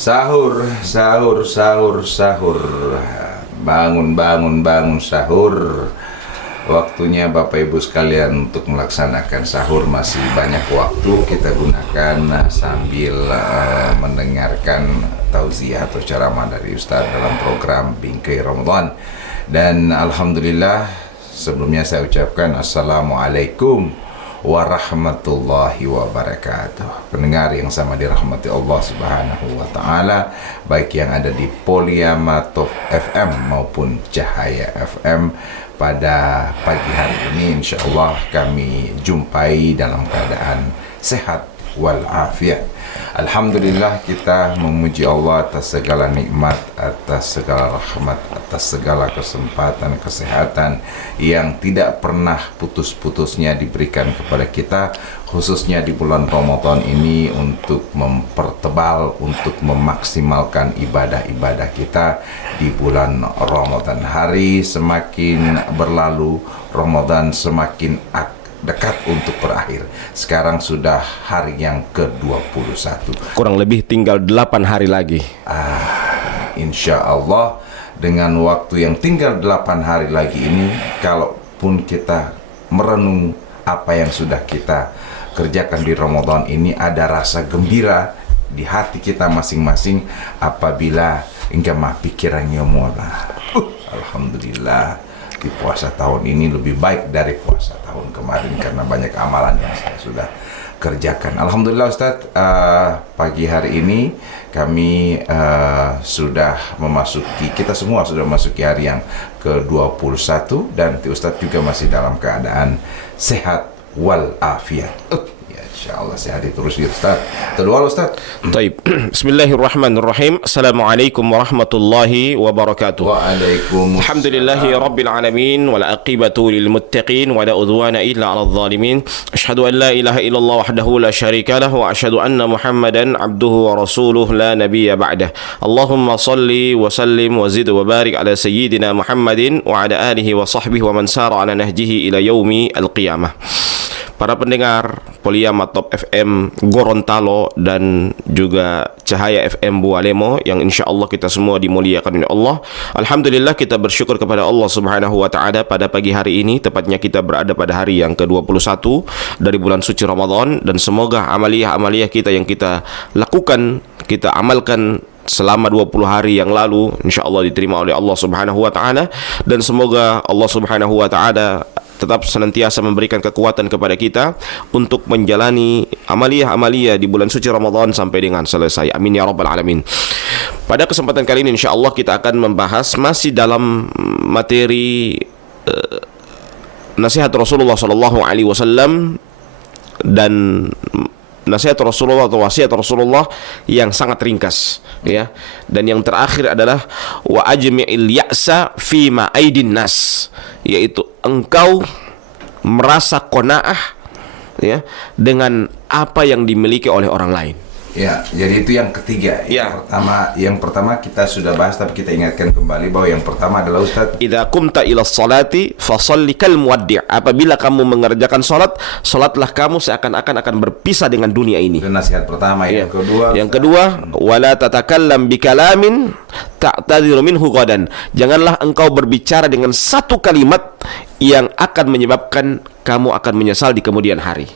Sahur, sahur, sahur, sahur. Bangun, bangun, bangun, sahur. Waktunya Bapak Ibu sekalian untuk melaksanakan sahur. Masih banyak waktu kita gunakan sambil mendengarkan tausiah atau ceramah dari Ustaz dalam program Bingkai Ramadan. Dan Alhamdulillah, sebelumnya saya ucapkan Assalamualaikum warahmatullahi wabarakatuh. Pendengar yang sama dirahmati Allah Subhanahu wa taala, baik yang ada di Poliama Top FM maupun Cahaya FM, pada pagi hari ini insyaallah kami jumpai dalam keadaan sehat walafiat. Alhamdulillah, kita memuji Allah atas segala nikmat, atas segala rahmat, atas segala kesempatan kesehatan yang tidak pernah putus-putusnya diberikan kepada kita, khususnya di bulan Ramadan ini, untuk mempertebal, untuk memaksimalkan ibadah-ibadah kita di bulan Ramadan. Hari semakin berlalu, Ramadan semakin dekat untuk berakhir. Sekarang sudah hari yang ke-21. Kurang lebih tinggal 8 hari lagi. Insya Allah dengan waktu yang tinggal 8 hari lagi ini, kalaupun kita merenung apa yang sudah kita kerjakan di Ramadan ini, ada rasa gembira di hati kita masing-masing apabila enggak pikirannya mula. Alhamdulillah, di puasa tahun ini lebih baik dari puasa tahun kemarin karena banyak amalan yang saya sudah kerjakan. Alhamdulillah Ustadz, pagi hari ini kami sudah memasuki, kita semua sudah memasuki hari yang ke-21, dan Ustadz juga masih dalam keadaan sehat walafiat. InsyaAllah sehat terus ya Ustaz. Terdoa Ustaz. Taib. Bismillahirrahmanirrahim. Assalamualaikum warahmatullahi wabarakatuh. Waalaikumsalam. Alhamdulillahi rabbil alamin, wal aqibatu lil muttaqin, wa la udwana illa 'alal zalimin. Asyhadu an la ilaha illallah wahdahu la syarika lah, wa asyhadu anna Muhammadan abduhu wa rasuluh la nabiyya ba'dah. Allahumma salli wa sallim wa zid wa barik ala sayyidina Muhammadin wa ala alihi wa sahbihi wa man sara ala nahjihi ila yaumi al-qiyamah. Para pendengar Poliama Top FM Gorontalo dan juga Cahaya FM Bualemo yang insya Allah kita semua dimuliakan oleh Allah. Alhamdulillah, kita bersyukur kepada Allah Subhanahu wa taala pada pagi hari ini, tepatnya kita berada pada hari yang ke-21 dari bulan suci Ramadan, dan semoga amaliyah-amaliyah kita yang kita lakukan, kita amalkan selama 20 hari yang lalu insyaallah diterima oleh Allah Subhanahu wa taala, dan semoga Allah Subhanahu wa taala tetap senantiasa memberikan kekuatan kepada kita untuk menjalani amaliyah-amaliyah di bulan suci Ramadan sampai dengan selesai. Amin ya rabbal alamin. Pada kesempatan kali ini insyaallah kita akan membahas masih dalam materi nasihat Rasulullah sallallahu alaihi wasallam, dan nasihat Rasulullah atau wasiat Rasulullah yang sangat ringkas, ya. Dan yang terakhir adalah wa ajmi'il ya'sa fi ma aidin nas, yaitu engkau merasa qanaah, ya, dengan apa yang dimiliki oleh orang lain. Ya, jadi itu yang ketiga. Ya. Yang pertama kita sudah bahas, tapi kita ingatkan kembali bahwa yang pertama adalah Ustaz, idza qumta ila sholati fasalli kal muwaddi'. Apabila kamu mengerjakan salat, salatlah kamu seakan-akan akan berpisah dengan dunia ini. itu nasihat pertama. Ya. Yang kedua, wala tatakallam bikalamin ta'tadiru minhu ghadan. Janganlah engkau berbicara dengan satu kalimat yang akan menyebabkan kamu akan menyesal di kemudian hari.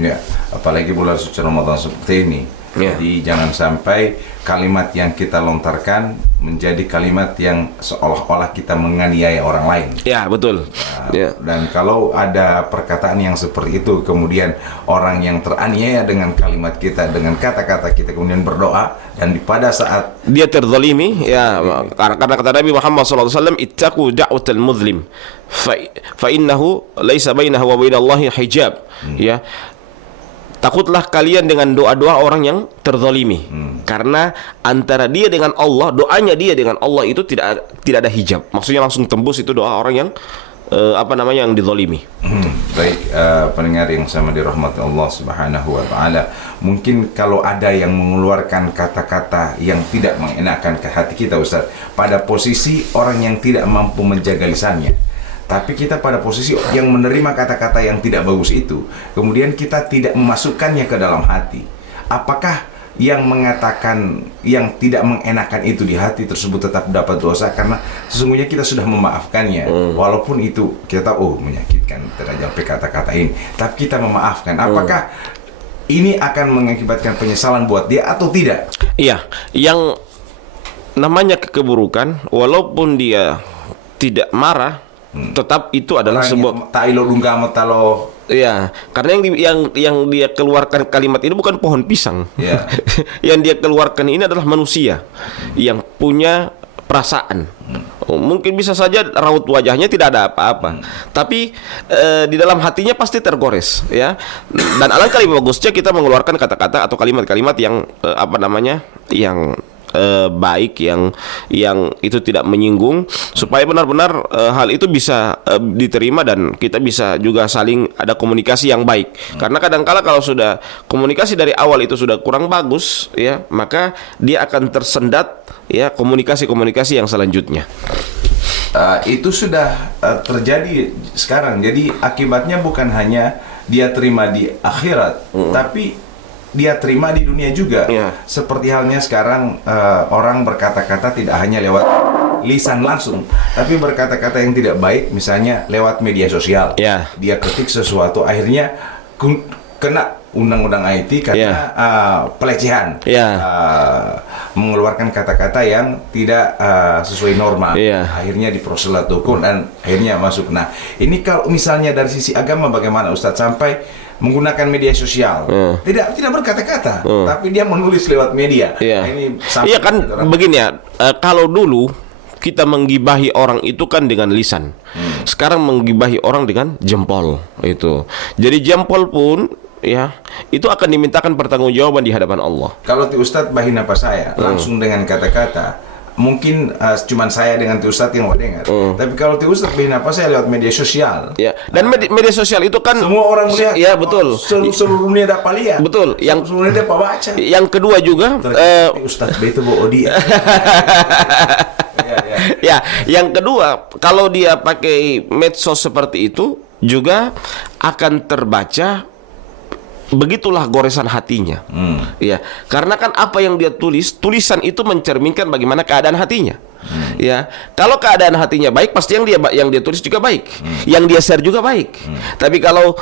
ya, apalagi bulan suci Ramadan seperti ini. Ya. Jadi jangan sampai kalimat yang kita lontarkan menjadi kalimat yang seolah-olah kita menganiaya orang lain. Ya, betul. Ya. Dan kalau ada perkataan yang seperti itu, kemudian orang yang teraniaya dengan kalimat kita, dengan kata-kata kita, kemudian berdoa, dan pada saat dia terzalimi, ya, karena kata Nabi Muhammad SAW, ittaqu da'watal muzlim fa innahu laisa bainahu wa bainallahi hijab. Ya, takutlah kalian dengan doa-doa orang yang terzalimi, karena antara dia dengan Allah, doanya dia dengan Allah itu tidak ada hijab. Maksudnya langsung tembus itu doa orang yang yang dizalimi. Baik, pendengar yang sama dirahmati Allah Subhanahu wa taala, mungkin kalau ada yang mengeluarkan kata-kata yang tidak mengenakan ke hati kita Ustaz, pada posisi orang yang tidak mampu menjaga lisannya, tapi kita pada posisi yang menerima kata-kata yang tidak bagus itu, kemudian kita tidak memasukkannya ke dalam hati, apakah yang mengatakan yang tidak mengenakan itu di hati tersebut tetap dapat dosa karena sesungguhnya kita sudah memaafkannya walaupun itu kita tahu menyakitkan terhadap kata-kata ini, tapi kita memaafkan. Apakah ini akan mengakibatkan penyesalan buat dia atau tidak? Iya, yang namanya keburukan walaupun dia tidak marah tetap itu adalah sebuah tailo dunggama talo. Iya, karena yang dia keluarkan kalimat ini bukan pohon pisang. Ya. Yang dia keluarkan ini adalah manusia yang punya perasaan. Mungkin bisa saja raut wajahnya tidak ada apa-apa, tapi di dalam hatinya pasti tergores, ya. Dan alangkah lebih bagusnya kita mengeluarkan kata-kata atau kalimat-kalimat yang yang baik, yang itu tidak menyinggung, supaya benar-benar hal itu bisa diterima dan kita bisa juga saling ada komunikasi yang baik. Karena kadang-kala kalau sudah komunikasi dari awal itu sudah kurang bagus, ya, maka dia akan tersendat, ya, komunikasi-komunikasi yang selanjutnya. Itu sudah terjadi sekarang. Jadi akibatnya bukan hanya dia terima di akhirat, tapi dia terima di dunia juga. Seperti halnya sekarang orang berkata-kata tidak hanya lewat lisan langsung, tapi berkata-kata yang tidak baik, misalnya lewat media sosial. Dia ketik sesuatu, akhirnya kena undang-undang IT karena pelecehan, mengeluarkan kata-kata yang tidak sesuai norma. Akhirnya diproses hukum dan akhirnya masuk. Nah, ini kalau misalnya dari sisi agama bagaimana Ustadz, sampai menggunakan media sosial, tidak berkata-kata, tapi dia menulis lewat media. Ini iya kan begini ya, kalau dulu kita menggibahi orang itu kan dengan lisan, sekarang menggibahi orang dengan jempol itu. Jadi jempol pun, ya, itu akan dimintakan pertanggungjawaban di hadapan Allah. Kalau ti Ustadz bahin apa saya langsung dengan kata-kata, mungkin cuman saya dengan ti Ustadz yang mau dengar. Tapi kalau ti Ustadz bahin apa saya lewat media sosial. Ya, dan media sosial itu kan semua orang melihat. Ya, betul. Seluruh dunia dapat lihat. Betul. Seluruh dunia dapat baca. Yang kedua juga Ustadz itu bawa dia. Ya, yang kedua, kalau dia pakai medsos seperti itu juga akan terbaca, begitulah goresan hatinya. Ya, karena kan apa yang dia tulisan itu mencerminkan bagaimana keadaan hatinya. Ya, kalau keadaan hatinya baik, pasti yang dia tulis juga baik, yang dia share juga baik. Tapi kalau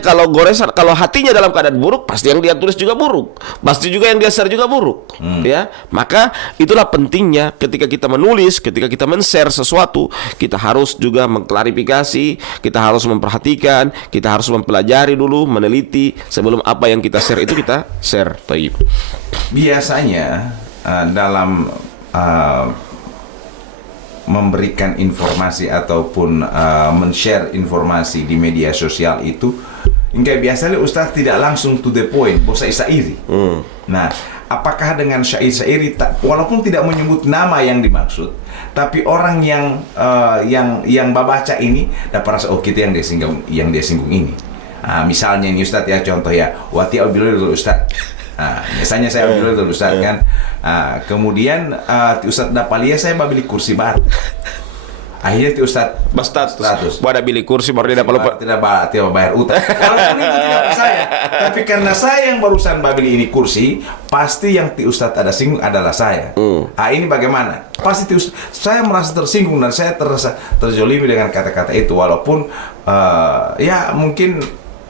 kalau goresan, kalau hatinya dalam keadaan buruk, pasti yang dia tulis juga buruk, pasti juga yang dia share juga buruk. Ya, maka itulah pentingnya ketika kita menulis, ketika kita men-share sesuatu, kita harus juga mengklarifikasi, kita harus memperhatikan, kita harus mempelajari dulu, meneliti sebelum apa yang kita share itu kita share. Taib. Biasanya dalam memberikan informasi ataupun men-share informasi di media sosial itu, hingga biasanya Ustaz tidak langsung to the point, bosa syairi. Nah, apakah dengan syair-syairi walaupun tidak menyebut nama yang dimaksud, tapi orang yang baca ini dapat rasa, oh, kita yang dia singgung ini. Misalnya ini Ustaz ya, contoh ya, wati abilah dulu Ustaz. Biasanya saya ambil dulu Ustaz kan. Kemudian Ustaz dapalia saya beli kursi baru. Akhirnya Ustaz pada beli kursi baru dia dapat lupa. Tidak bayar utang. Walaupun itu tidak saya. Tapi karena saya yang barusan beli ini kursi, pasti yang Ustaz ada singgung adalah saya. Ini bagaimana? Pasti saya merasa tersinggung dan saya terasa terzolimi dengan kata-kata itu. Walaupun ya mungkin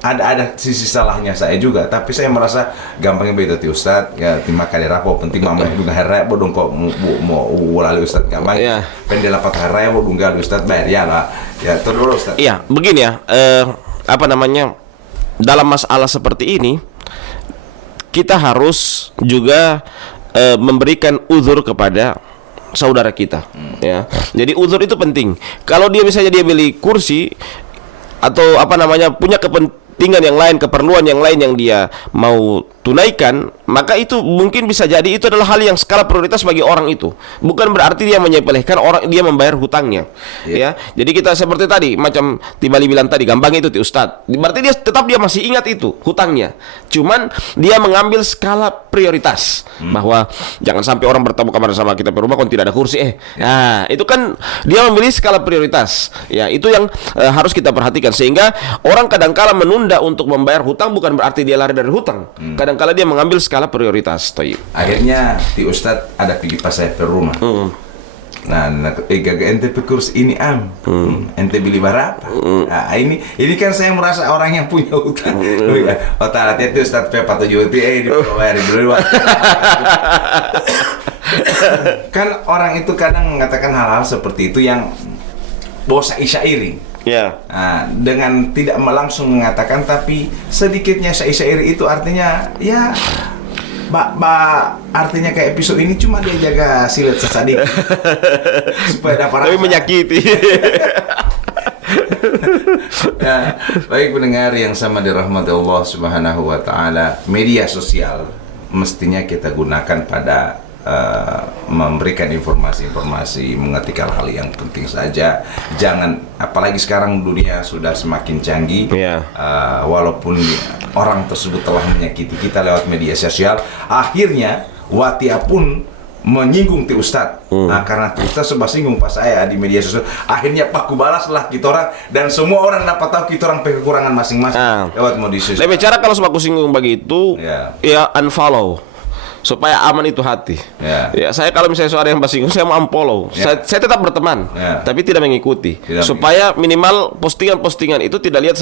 ada sisi salahnya saya juga, tapi saya merasa gampangnya beda ti Ustaz ya, terima kasih rapo penting mama juga hari bodong kok mau ulali Ustaz gampang pendela patah raya bodong gal Ustaz bayar ya lah ya terus Ustaz. Iya, begini ya, dalam masalah seperti ini kita harus juga memberikan uzur kepada saudara kita, ya. Jadi uzur itu penting. Kalau dia misalnya dia beli kursi atau punya kepentingan yang lain, keperluan yang lain yang dia mau tunaikan, maka itu mungkin bisa jadi itu adalah hal yang skala prioritas bagi orang itu. Bukan berarti dia menyepelekan orang dia membayar hutangnya. Ya. Jadi kita seperti tadi macam Tibali bilang tadi, gampang itu Ustadz. Berarti dia masih ingat itu hutangnya. Cuman dia mengambil skala prioritas bahwa jangan sampai orang bertamu kamar sama kita di rumah kalau tidak ada kursi. Nah, itu kan dia memilih skala prioritas. Ya, itu yang harus kita perhatikan sehingga orang kadangkala menunda menunda untuk membayar hutang bukan berarti dia lari dari hutang. Kadang-kala dia mengambil skala prioritas. Toyib. Akhirnya ti Ustadz ada pergi pas saya ke rumah. Nah, ente kurs ini ente beli berapa? Nah, ini kan saya merasa orang yang punya utang. Oh, talatnya itu Ustadz P atau Juti, dibayar dulu. Kan orang itu kadang mengatakan hal-hal seperti itu yang bosa syairi. Ya. Nah, dengan tidak langsung mengatakan, tapi sedikitnya syairi itu artinya ya. Artinya kayak episode ini cuma dia jaga silet sesadik supaya dapat tapi menyakiti. Ya, baik pendengar yang sama dirahmati Allah Subhanahu wa taala, media sosial mestinya kita gunakan pada memberikan informasi-informasi, mengetik hal-hal yang penting saja. Jangan, apalagi sekarang dunia sudah semakin canggih. Walaupun orang tersebut telah menyakiti kita lewat media sosial, akhirnya watia pun menyinggung ti Ustadz. Nah, karena ti Ustadz sebab singgung pas saya di media sosial, akhirnya paku balaslah kita orang, dan semua orang dapat tahu kita orang kekurangan masing-masing lewat media sosial. Lebih cara kalau semaku singgung begitu, ya unfollow supaya aman itu hati. Ya, saya kalau misalnya ada yang bersinggung, saya mau unfollow. Saya tetap berteman, tapi tidak mengikuti. Supaya minimal postingan-postingan itu tidak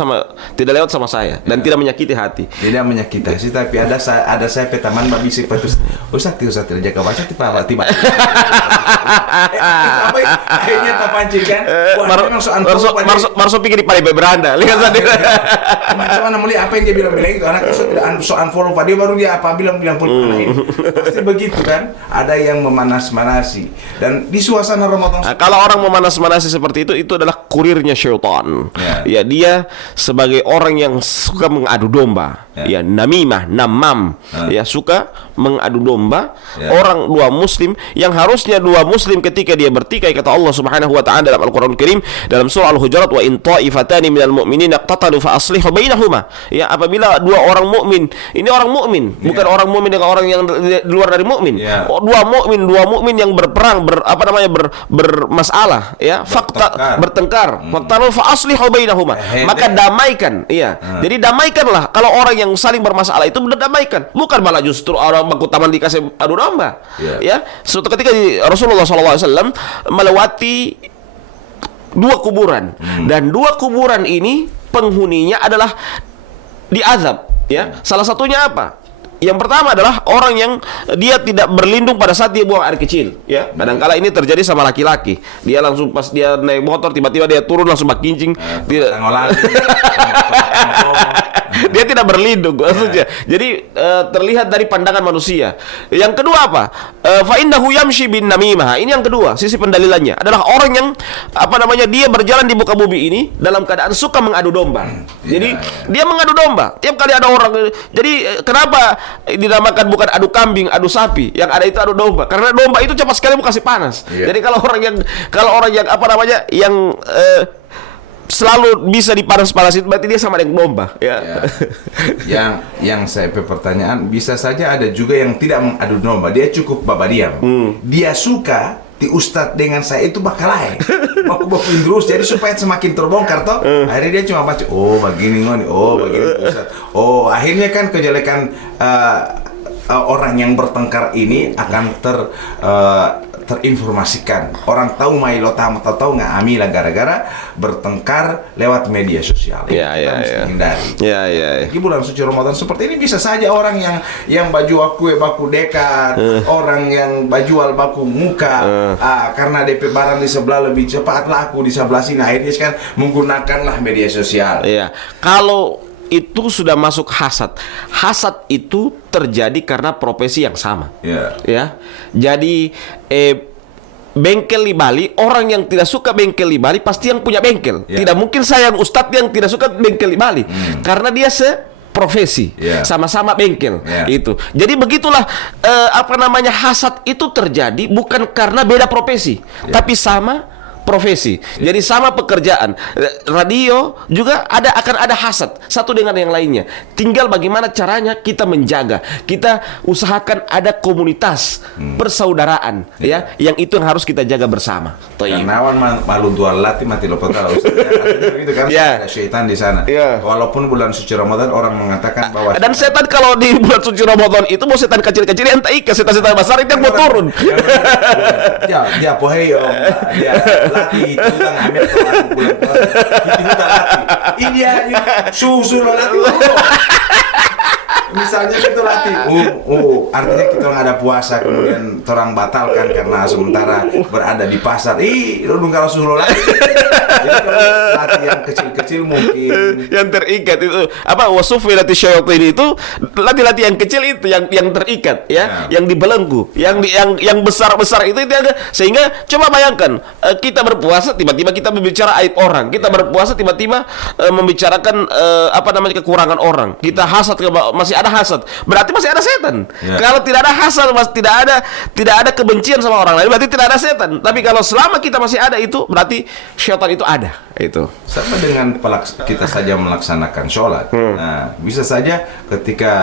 lewat sama saya dan tidak menyakiti hati. Tidak menyakiti hati, tapi ada saya petaman babi sih patus. Ustadz tidak jaga baca tiba. Akhirnya tak pancing kan. Marso pikir di pada beranda. Lihat tadi. Macam mana mulia apa yang dia bilang itu anak tidak unfollow dia baru dia apa bilang pun anak pasti begitu kan. Ada yang memanas-manasi, dan di suasana Ramadan kalau orang memanas-manasi seperti itu adalah kurirnya syaitan. Ya, dia sebagai orang yang suka mengadu domba, ya namimah, namam, ya suka mengadu domba orang dua muslim yang harusnya dua muslim ketika dia bertikai. Kata Allah Subhanahu wa taala dalam Al-Qur'an Karim dalam surah Al-Hujurat, wa in ta'ifatani minal mu'minina iqtatalu fa aslihu bainahuma. Ya, apabila dua orang mukmin, ini orang mukmin, bukan orang mukmin dengan orang yang di luar dari mukmin. Dua mukmin yang berperang, bermasalah, ya, bertengkar. Faktaru fa aslihu bainahuma. Maka damaikan, jadi damaikanlah. Kalau orang yang saling bermasalah itu damaikan, bukan malah justru orang baku taman dikasih adu domba. Ya, suatu ketika Rasulullah SAW melewati dua kuburan, dan dua kuburan ini penghuninya adalah diazab. Ya, salah satunya apa? Yang pertama adalah orang yang dia tidak berlindung pada saat dia buang air kecil. Ya, kadang-kala ini terjadi sama laki-laki. Dia langsung pas dia naik motor tiba-tiba dia turun langsung berkincing. Dia tidak berlindung, maksudnya. Jadi terlihat dari pandangan manusia. Yang kedua apa? Fa innahu yamshi bin namimah. Ini yang kedua, sisi pendalilannya adalah orang yang dia berjalan di muka bumi ini dalam keadaan suka mengadu domba. Jadi dia mengadu domba. Tiap kali ada orang. Jadi kenapa dinamakan bukan adu kambing, adu sapi? Yang ada itu adu domba. Karena domba itu cepat sekali kasih panas. Jadi kalau orang yang yang selalu bisa dipanas-panasin, berarti dia sama dengan domba. Yang saya pertanyaan, bisa saja ada juga yang tidak mengadu domba, dia cukup babadiam. Dia suka ti Ustadz dengan saya itu bakal baku-bakuin terus, jadi supaya semakin terbongkar toh. Akhirnya dia cuma baca, begini Ustadz. Akhirnya kan kejelekan orang yang bertengkar ini akan terinformasikan. Orang tahu Mailo tahu nggak Amila gara-gara bertengkar lewat media sosial. Hindari. Di bulan suci Ramadan seperti ini bisa saja orang yang baju baku dekat, orang yang bajual baku muka, karena DP barang di sebelah lebih cepat laku di sebelah sini, akhirnya kan menggunakanlah media sosial. Kalau itu sudah masuk hasad. Hasad itu terjadi karena profesi yang sama. Ya. Jadi bengkel di Bali, orang yang tidak suka bengkel di Bali pasti yang punya bengkel. Tidak mungkin saya yang ustadz yang tidak suka bengkel di Bali. Karena dia profesi, sama-sama bengkel. Itu. Jadi begitulah hasad itu terjadi bukan karena beda profesi, tapi sama profesi. Jadi sama pekerjaan. Radio juga akan ada hasad satu dengan yang lainnya. Tinggal bagaimana caranya kita menjaga. Kita usahakan ada komunitas persaudaraan ya, yang itu yang harus kita jaga bersama. Karena malu dua lati mati lupa kalau itu kan ada syaitan di sana. Walaupun bulan suci Ramadan orang mengatakan bahwa dan setan kalau di bulan suci Ramadan itu mau setan kecil-kecil yang tak ikat, setan besar itu yang mau turun. Ya pohei ya lati itu kan ambil bulan itu tak lati. Ini susu lo lati. Misalnya kita latih, artinya kita nggak ada puasa, kemudian orang batalkan karena sementara berada di pasar. Lu kalau suruh latih. Jadi kalau latih yang kecil-kecil mungkin yang terikat itu apa? Wasufi latih syayatin itu latih-latih yang kecil itu yang terikat ya, yang dibelenggu, yang besar-besar itu sehingga coba bayangkan kita berpuasa tiba-tiba kita berbicara aib orang, kita berpuasa tiba-tiba membicarakan kekurangan orang, kita hasad masih ada hasad, berarti masih ada setan. Kalau tidak ada hasad, tidak ada kebencian sama orang lain, berarti tidak ada setan. Tapi kalau selama kita masih ada itu, berarti syaitan itu ada. Itu sama dengan kita saja melaksanakan sholat. Nah, bisa saja ketika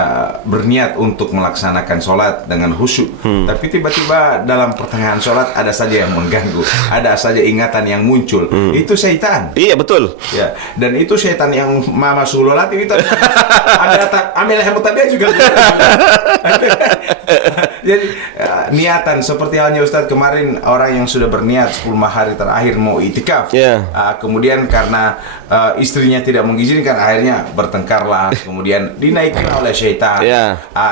berniat untuk melaksanakan sholat dengan khusyuk, tapi tiba-tiba dalam pertengahan sholat ada saja yang mengganggu, ada saja ingatan yang muncul. Itu syaitan. Iya betul. Ya, dan itu syaitan yang mama sulolati itu ada ambil yang tabiat juga. Jadi niatan seperti halnya Ustadz kemarin orang yang sudah berniat 10 hari terakhir mau itikaf, kemudian karena istrinya tidak mengizinkan, akhirnya bertengkarlah, kemudian dinaikkan oleh syaitan.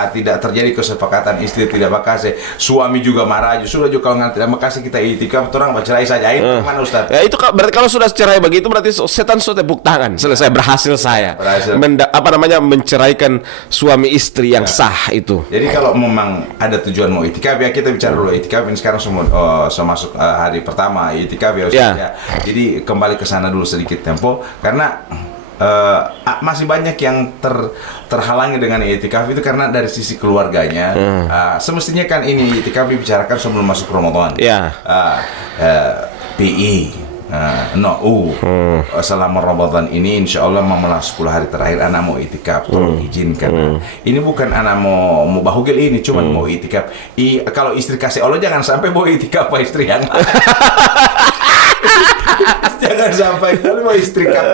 Tidak terjadi kesepakatan, istri tidak makasih, suami juga marah, sudah juga kalau tidak makasih kita itikaf, orang bercerai saja. Itu mana Ustadz? Ya itu berarti kalau sudah cerai begitu berarti setan sudah tepuk tangan, selesai, berhasil saya. Menceraikan suami istri yang sah itu. Jadi kalau memang ada tujuan mau itikaf, ya kita bicara dulu itikaf ini sekarang semua masuk hari pertama itikaf ya Ustaz. Jadi kembali ke sana dulu sedikit tempo karena masih banyak yang terhalangi dengan itikaf itu karena dari sisi keluarganya. Semestinya kan ini itikaf dibicarakan sebelum masuk Ramadan. PI selama Ramadan ini insya Allah memelah 10 hari terakhir anak mau itikaf, tolong izinkan. Ini bukan anak mau bahugil, ini cuman mau itikaf. Kalau istri kasih Allah jangan sampai mau itikaf apa istri yang jangan sampai kalau mau istri kan.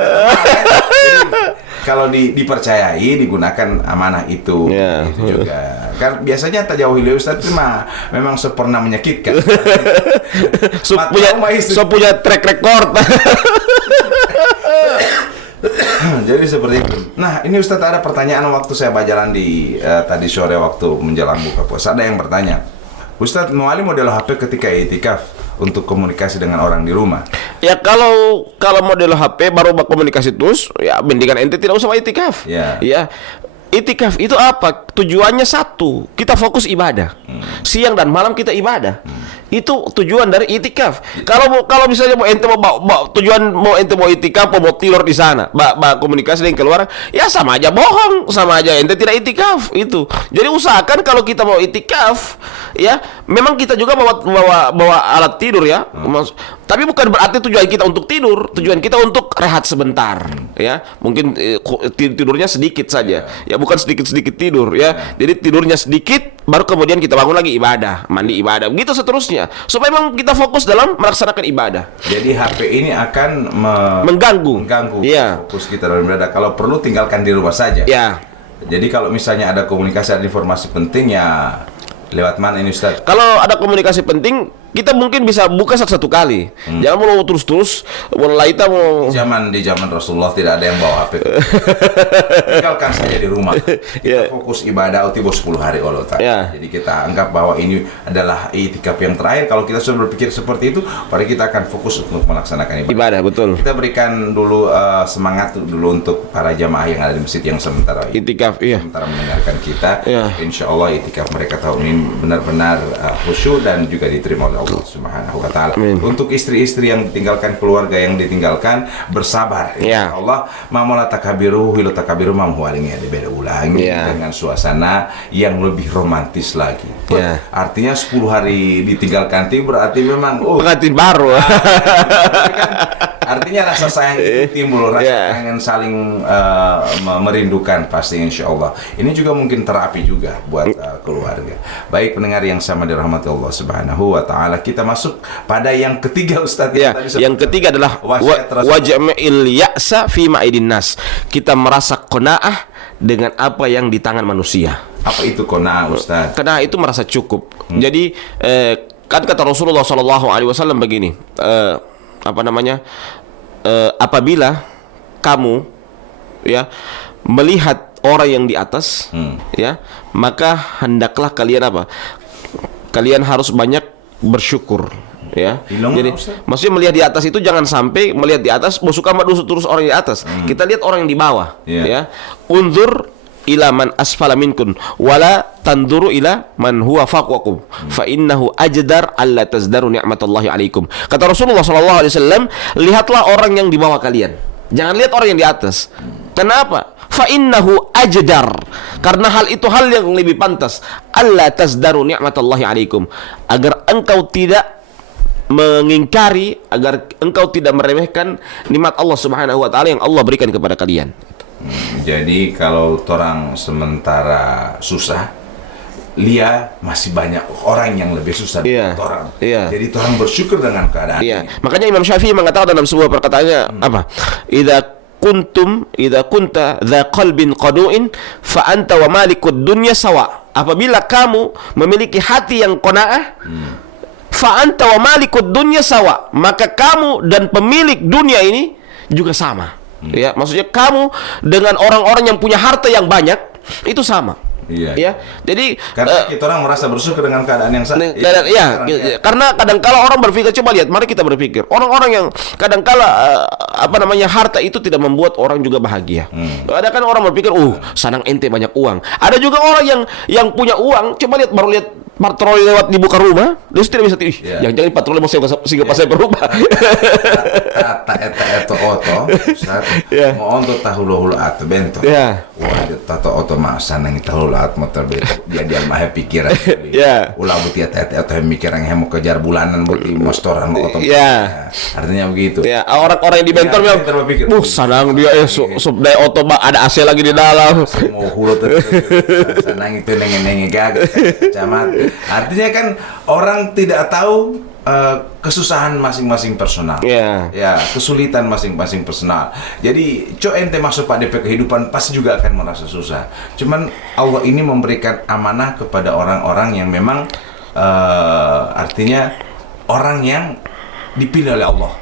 Kalau dipercayai digunakan amanah itu, itu juga kan biasanya tajauhi Ustaz itu memang pernah menyakitkan. punya track record. Jadi seperti itu. Nah ini Ustaz ada pertanyaan waktu saya berjalan di tadi sore waktu menjelang buka puasa, ada yang bertanya, Ustaz Muali model HP ketika itikaf untuk komunikasi dengan orang di rumah. Ya kalau model HP baru komunikasi terus, ya mendingan ente tidak usah itikaf. Ya. Itikaf itu apa? Tujuannya satu, kita fokus ibadah. Siang dan malam kita ibadah. Itu tujuan dari itikaf. Kalau misalnya mau ente mau itikaf, mau tidur di sana, komunikasi dengan keluarga, ya sama aja bohong, sama aja ente tidak itikaf itu. Jadi usahakan kalau kita mau itikaf, ya memang kita juga bawa alat tidur ya. Tapi bukan berarti tujuan kita untuk tidur, tujuan kita untuk rehat sebentar, ya. Mungkin tidurnya sedikit saja, ya bukan sedikit tidur, ya. Jadi tidurnya sedikit, baru kemudian kita bangun lagi ibadah, mandi ibadah, begitu seterusnya. Supaya memang kita fokus dalam melaksanakan ibadah. Jadi HP ini akan mengganggu fokus kita dalam ibadah. Kalau perlu tinggalkan di rumah saja. Jadi kalau misalnya ada komunikasi, ada informasi penting, ya lewat mana ini Ustaz? Kalau ada komunikasi penting, kita mungkin bisa buka satu kali. Jangan mau terus mulai kita mau di zaman Rasulullah tidak ada yang bawa HP. Tinggalkan saja di rumah. Kita fokus ibadah tiba 10 hari Allah Ta'ala. Jadi kita anggap bahwa ini adalah itikaf yang terakhir. Kalau kita sudah berpikir seperti itu, maka kita akan fokus untuk melaksanakan ibadah. Betul. Kita berikan dulu semangat dulu untuk para jamaah yang ada di masjid yang sementara itikaf, sementara mendengarkan kita. Insya Allah itikaf mereka tahun ini benar-benar khusyuk dan juga diterima oleh oleh Allah Subhanahu wa taala. Amin. Untuk istri-istri yang ditinggalkan, keluarga yang ditinggalkan, bersabar. Ya. Allah mamola takabiru hilo takabiru mamhualing ada beda ulangi Ya. dengan suasana yang lebih romantis lagi. Ya. Artinya 10 hari ditinggalkan itu berarti memang Pengantin baru. kan artinya rasa sayang itu timbul, rasa Ya. pengen saling merindukan pasti insya Allah. Ini juga mungkin terapi juga buat keluarga. Baik pendengar yang sama dirahmati Allah Subhanahu wa taala, kita masuk pada yang ketiga Ustaz. Ya, yang ketiga adalah waj'il ya'sa fi ma'idin nas. Kita merasa qanaah dengan apa yang di tangan manusia. Apa itu qanaah Ustaz? Qanaah itu merasa cukup. Jadi kan kata Rasulullah SAW begini, apabila kamu ya melihat orang yang di atas, ya, maka hendaklah kalian kalian harus banyak bersyukur, ya. Jadi maksudnya melihat di atas itu jangan sampai melihat di atas suka terus orang di atas. Kita lihat orang yang di bawah, ya. Unzur ila man asfala minkum wala tanduru ila man huwa fawqakum fa innahu ajdar alla tazdaru ni'matallahi alaikum. Kata Rasulullah SAW, lihatlah orang yang di bawah kalian, jangan lihat orang yang di atas. Kenapa? Fa innahu ajdar, karena hal itu hal yang lebih pantas, alla tazdaru ni'matallahi alaikum, agar engkau tidak mengingkari, agar engkau tidak meremehkan nikmat Allah Subhanahu wa taala yang Allah berikan kepada kalian. Jadi kalau orang sementara susah, masih banyak orang yang lebih susah dari orang. Jadi orang bersyukur dengan keadaan. Makanya Imam Syafi'i mengatakan dalam sebuah perkataannya apa? Idza kunta dza qalbin qadu'in fa anta wa malikud dunya sawa. Apabila kamu memiliki hati yang qanaah, fa anta wa malikud dunya sawa, maka kamu dan pemilik dunia ini juga sama. Ya, maksudnya kamu dengan orang-orang yang punya harta yang banyak itu sama. Ya, jadi karena kita orang merasa bersyukur dengan keadaan yang sama. Karena kadangkala orang berpikir, coba lihat, mari kita berpikir, orang-orang yang kadangkala harta itu tidak membuat orang juga bahagia. Ada kan orang berpikir, sanang ente banyak uang. Ada juga orang yang punya uang, coba lihat, baru lihat patroli lewat di buka rumah, dia tidak bisa tidur. Jangan-jangan patroli mau sehingga pas saya berubah. Eta oto, mau untuk tahulu atau bento. Wah, tato oto masa nang tahulu at motor bento. Dia mah pikiran. Ulah buti eta mikiran yang mau kejar bulanan buti mostoran oto. Artinya begitu. Orang-orang yang di bentor memang sanang dia daya oto ada AC lagi di dalam. Mau hulot sanang itu nenge gag. Camat. Artinya kan orang tidak tahu kesusahan masing-masing personal, kesulitan masing-masing personal. Jadi, ente masuk pada DP kehidupan pasti juga akan merasa susah. Cuman Allah ini memberikan amanah kepada orang-orang yang memang artinya orang yang dipilih oleh Allah.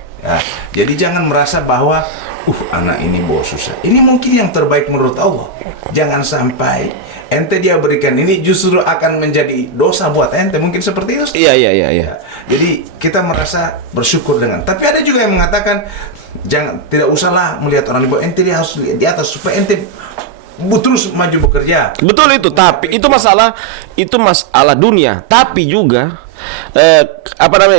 Jadi jangan merasa bahwa anak ini bawa susah. Ini mungkin yang terbaik menurut Allah. Jangan sampai ente dia berikan ini justru akan menjadi dosa buat ente, mungkin seperti itu. Iya. Jadi kita merasa bersyukur dengan. Tapi ada juga yang mengatakan tidak usahlah melihat orang di bawah, ente dia harus di atas supaya ente terus maju bekerja. Betul itu, tapi itu masalah dunia. Tapi juga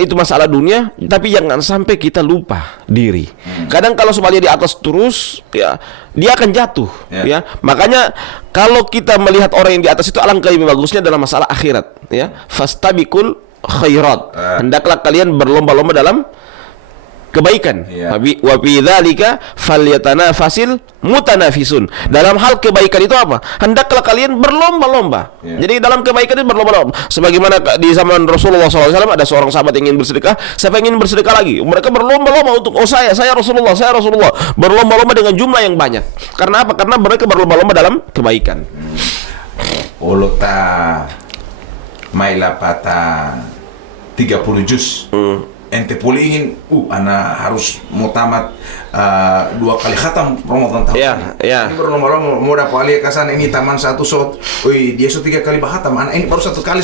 itu masalah dunia, tapi jangan sampai kita lupa diri. Kadang kalau semuanya di atas terus, dia akan jatuh. Makanya kalau kita melihat orang yang di atas itu, alangkah lebih bagusnya dalam masalah akhirat. Fastabiqul khairat. Hendaklah kalian berlomba-lomba dalam kebaikan. Wa fi dzalika falyatanafasil mutanafisun. Dalam hal kebaikan itu apa? Hendaklah kalian berlomba-lomba. Jadi dalam kebaikan itu berlomba-lomba. Sebagaimana di zaman Rasulullah SAW ada seorang sahabat yang ingin bersedekah, siapa yang ingin bersedekah lagi? Mereka berlomba-lomba untuk saya Rasulullah, berlomba-lomba dengan jumlah yang banyak. Karena apa? Karena mereka berlomba-lomba dalam kebaikan. Olota mailapata 30 juz. Ente pulih ingin, anak harus mau tamat 2 kali khatam Ramadan tahun Ya, ini. ya. Ini berlomba-lomba mau dapat alih ke sana, ini taman 1 shot. Wih, dia shoot 3 kali khatam. Anak ini baru 1 kali.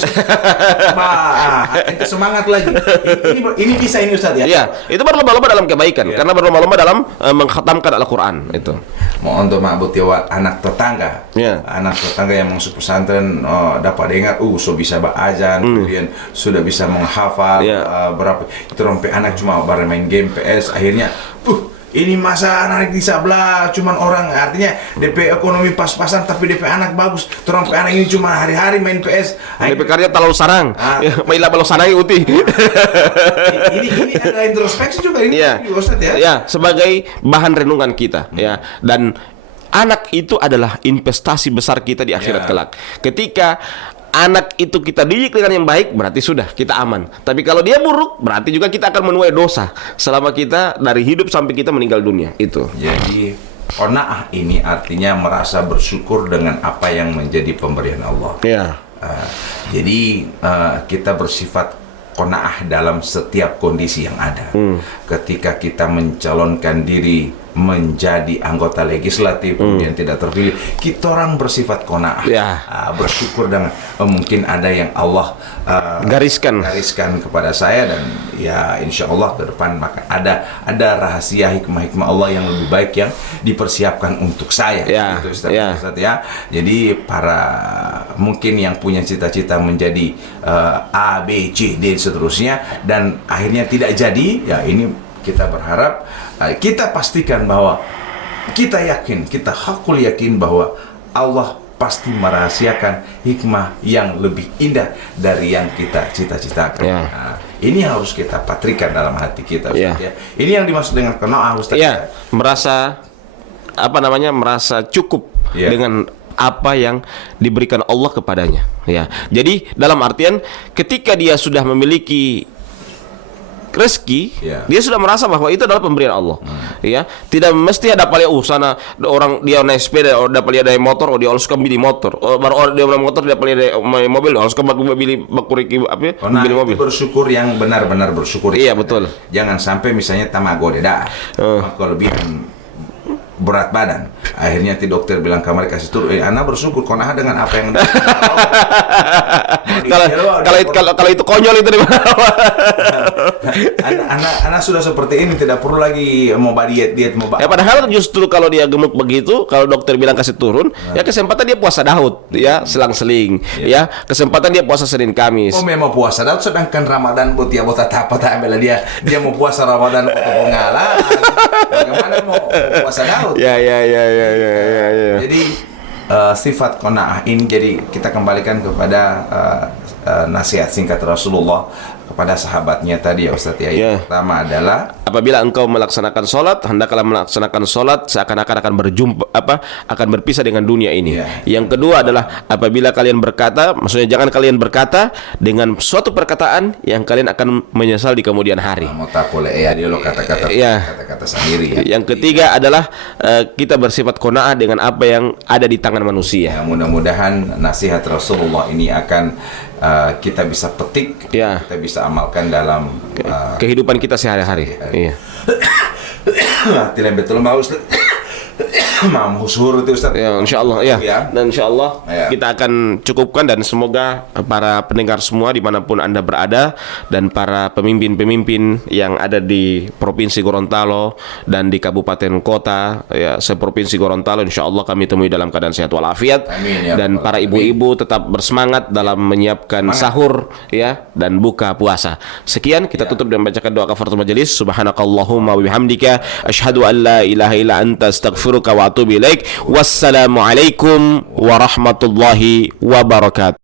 Itu semangat lagi. Ini bisa ini Ustaz ya. Ya, itu berlomba-lomba dalam kebaikan Ya. karena berlomba-lomba dalam mengkhatamkan Al-Qur'an itu. Mau untuk mabut ya anak tetangga, Ya. anak tetangga yang masuk pesantren dapat dengar, so bisa ba'azan, kemudian sudah bisa menghafal Ya. berapa itu rompe anak cuma bareng main game PS, akhirnya ini masa anak di sebelah cuman orang, artinya DP ekonomi pas-pasan tapi DP anak bagus, rompe anak ini cuma hari-hari main PS. DP karya terlalu sarang. Ya, maila balo sarang uti. Ini ada introspeksi juga ini Ya. Ustaz ya. Ya, sebagai bahan renungan kita ya. Dan anak itu adalah investasi besar kita di akhirat Ya. kelak. Ketika anak itu kita didik dengan yang baik, berarti sudah kita aman. Tapi kalau dia buruk, berarti juga kita akan menuai dosa selama kita dari hidup sampai kita meninggal dunia. Itu. Jadi qanaah ini artinya merasa bersyukur dengan apa yang menjadi pemberian Allah. Ya. Jadi kita bersifat qanaah dalam setiap kondisi yang ada. Ketika kita mencalonkan diri menjadi anggota legislatif kemudian tidak terpilih, kita orang bersifat qanaah. Ya. Bersyukur dengan mungkin ada yang Allah Gariskan. kepada saya, dan ya insya Allah ke depan maka ada rahasia hikmah-hikmah Allah yang lebih baik yang dipersiapkan untuk saya. Ya, Gitu, Ustaz, ya. Ustaz, ya. Jadi para mungkin yang punya cita-cita menjadi A, B, C, D seterusnya dan akhirnya tidak jadi, ya ini kita berharap, kita pastikan bahwa kita yakin, kita hakul yakin bahwa Allah pasti merahasiakan hikmah yang lebih indah dari yang kita cita-citakan. Ya. Nah, ini harus kita patrikan dalam hati kita, Ustaz, Ya. ya. Ini yang dimaksud dengan qanaah, Ustaz. Ya, merasa merasa cukup Ya. dengan apa yang diberikan Allah kepadanya. Ya. Jadi dalam artian ketika dia sudah memiliki rezeki, Ya. dia sudah merasa bahwa itu adalah pemberian Allah. Ya, tidak mesti ada paling sana orang dia naik sepeda, ada paling ada motor, dia harus beli motor. Baru orang dia naik motor, dia paling ada mobil, harus beli bakuriki apa? Nah, Beli mobil. itu bersyukur yang benar-benar bersyukur. Iya, betul. Jangan sampai misalnya tamago deda, kelebihan berat badan. Akhirnya ti dokter bilang kamar kasih turun, Ana bersyukur qanaah dengan apa yang kalau itu konyol itu di mana? anak sudah seperti ini, tidak perlu lagi mau diet mau Ya padahal justru kalau dia gemuk begitu, kalau dokter bilang kasih turun, ya kesempatan dia puasa Daud, ya selang-seling, ya kesempatan dia puasa Senin Kamis. memang puasa Daud, sedangkan Ramadan buat dia buat apa ambil dia mau puasa Ramadan untuk ngalah. Bagaimana mau puasa Daud? Ya. Jadi sifat qanaah ini, jadi kita kembalikan kepada nasihat singkat Rasulullah kepada sahabatnya tadi ya Ustaz ya. Ya. Yang pertama adalah Apabila engkau melaksanakan sholat, hendaklah melaksanakan sholat seakan-akan akan akan berpisah dengan dunia ini. Ya. Yang kedua adalah apabila kalian berkata, maksudnya jangan kalian berkata dengan suatu perkataan yang kalian akan menyesal di kemudian hari. mau tak boleh ya dia lo kata-kata Ya. kata-kata sendiri ya. Yang ketiga adalah kita bersifat qanaah dengan apa yang ada di tangan manusia. Ya, mudah-mudahan nasihat Rasulullah ini akan kita bisa petik, Ya. kita bisa amalkan dalam Kehidupan kita sehari-hari. Iya. tidak betul mau Ustaz. Mam husur itu Ustaz. Ya, insyaallah ya. Ya. Dan insyaallah Ya. kita akan cukupkan, dan semoga para pendengar semua dimanapun Anda berada dan para pemimpin-pemimpin yang ada di Provinsi Gorontalo dan di kabupaten kota ya seprovinsi Gorontalo, insyaallah kami temui dalam keadaan sehat walafiat. Amin, ya Dan Rabbal para alamin. ibu-ibu tetap bersemangat dalam menyiapkan sahur ya dan buka puasa. Sekian kita tutup dengan membacakan doa kafaratul majelis. Subhanakallahumma wa bihamdika asyhadu an la ilaha illa anta astaghfiruka wa atubu ilaik. Wassalamualaikum warahmatullahi wabarakatuh.